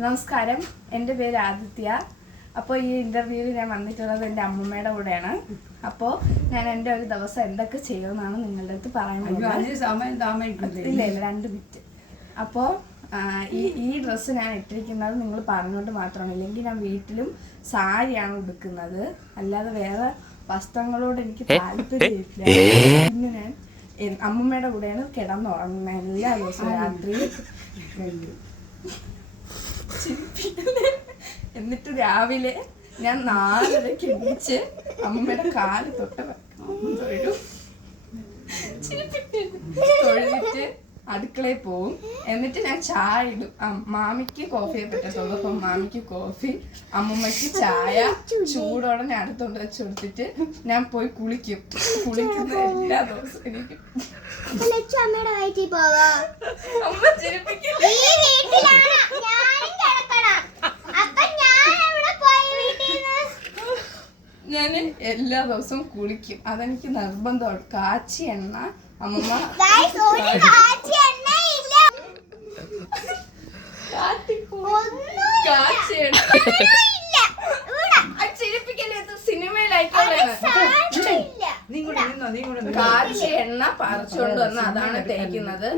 നമസ്കാരം, എൻ്റെ പേര് ആദിത്യ. അപ്പോൾ ഈ ഇൻ്റർവ്യൂവിൽ ഞാൻ വന്നിട്ടുള്ളത് എൻ്റെ അമ്മൂമ്മയുടെ കൂടെയാണ്. അപ്പോൾ ഞാൻ എൻ്റെ ഒരു ദിവസം എന്തൊക്കെ ചെയ്യുമെന്നാണ് നിങ്ങളുടെ അടുത്ത് പറയുന്നത്. ഇല്ല 2 മിനിറ്റ്. അപ്പോൾ ഈ ഡ്രസ്സ് ഞാൻ ഇട്ടിരിക്കുന്നത് നിങ്ങൾ പറഞ്ഞുകൊണ്ട് മാത്രമാണ്. ഇല്ലെങ്കിൽ ഞാൻ വീട്ടിലും സാരിയാണ് ഉടുക്കുന്നത്, അല്ലാതെ വേറെ വസ്ത്രങ്ങളോട് എനിക്ക് താല്പര്യമില്ല. പിന്നെ ഞാൻ അമ്മൂമ്മയുടെ കൂടെയാണ് കിടന്നുറങ്ങുന്നത് എല്ലാ ദിവസവും രാത്രി. എന്നിട്ട് രാവിലെ ഞാൻ 4:30 എണീച്ച് അമ്മമ്മയുടെ കാല് തൊട്ട് തൊഴുതിട്ട് അടുക്കളയിൽ പോവും. എന്നിട്ട് ഞാൻ ചായ ഇടും. മാമിക്ക് കോഫിയെ പറ്റത്തുള്ളൂ, അപ്പം മാമിക്ക് കോഫി, അമ്മമ്മയ്ക്ക് ചായ ചൂടോടെ ഞാൻ അടുത്തോണ്ട് വെച്ച് കൊടുത്തിട്ട് ഞാൻ പോയി കുളിക്കുന്നത് എല്ലാ ദിവസവും. എനിക്ക് അമ്മ ചിരിപ്പിക്കില്ല. ഞാൻ എല്ലാ ദിവസവും കുളിക്കും, അതെനിക്ക് നിർബന്ധമാണ്. കാച്ചി എണ്ണ അമ്മമ്മ കാച്ചി എണ്ണ പറിച്ചോണ്ട് വന്ന് അതാണ് തേക്കുന്നത്.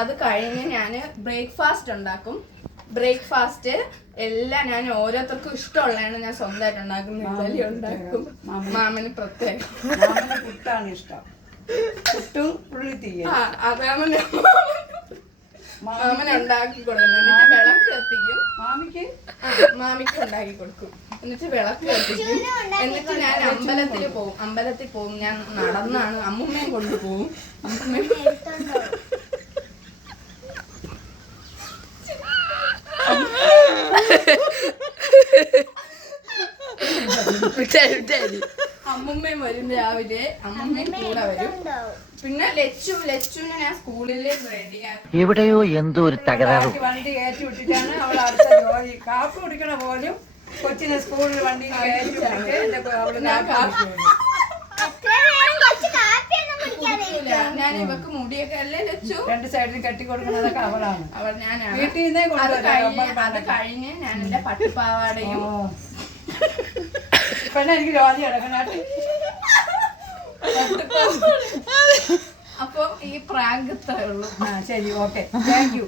അത് കഴിഞ്ഞ് ഞാന് ബ്രേക്ക്ഫാസ്റ്റ് ഉണ്ടാക്കും. ബ്രേക്ക്ഫാസ്റ്റ് എല്ലാം ഞാൻ ഓരോരുത്തർക്കും ഇഷ്ടമുള്ളതാണ് ഞാൻ സ്വന്തമായിട്ട് ഉണ്ടാക്കും. ഇഡലി ഉണ്ടാക്കും, മാമന് പ്രത്യേകം പുട്ടാണ് ഇഷ്ടം. അതാണ് മാമന് ഉണ്ടാക്കി കൊടുക്കുന്നത്. എന്നിട്ട് വിളക്ക് കത്തിക്കും. മാമിക്ക് ഉണ്ടാക്കി കൊടുക്കും. എന്നിട്ട് വിളക്ക് കത്തിക്കും. എന്നിട്ട് ഞാൻ അമ്പലത്തിൽ പോകും. ഞാൻ നടന്നാണ്, അമ്മൂമ്മയും കൊണ്ടുപോകും. അമ്മൂമ്മയും വരും രാവിലെ, അമ്മൂമ്മയും കൂടെ വരും. പിന്നെ ലച്ചുവിനെ ഞാൻ സ്കൂളിൽ റെഡിയാക്കി. എവിടെയോ എന്തോ ഒരു തകരാറ്. വണ്ടി കയറ്റി വിട്ടിട്ടാണ് അവൾ അടുത്ത ജോലി. കാപ്പി കുടിക്കണ പോലും കൊച്ചിനെ സ്കൂളിൽ വണ്ടി ഞാൻ ഇവക്ക് മുടിയൊക്കെ അല്ലേ ലച്ചു 2 സൈഡിൽ കെട്ടി കൊടുക്കുന്നതൊക്കെ അവളാണ്. ഞാനാണ്. വീട്ടിൽ നിന്നേ അത് കഴിഞ്ഞ് ഞാൻ എന്റെ പട്ടുപാവാടയും പിന്നെ എനിക്ക് ജോലി കിടക്കണാട്ടി. അപ്പം ഈ പ്രാങ്ക് ഇത്രേ ഉള്ളൂ. ശരി, ഓക്കെ, താങ്ക് യു.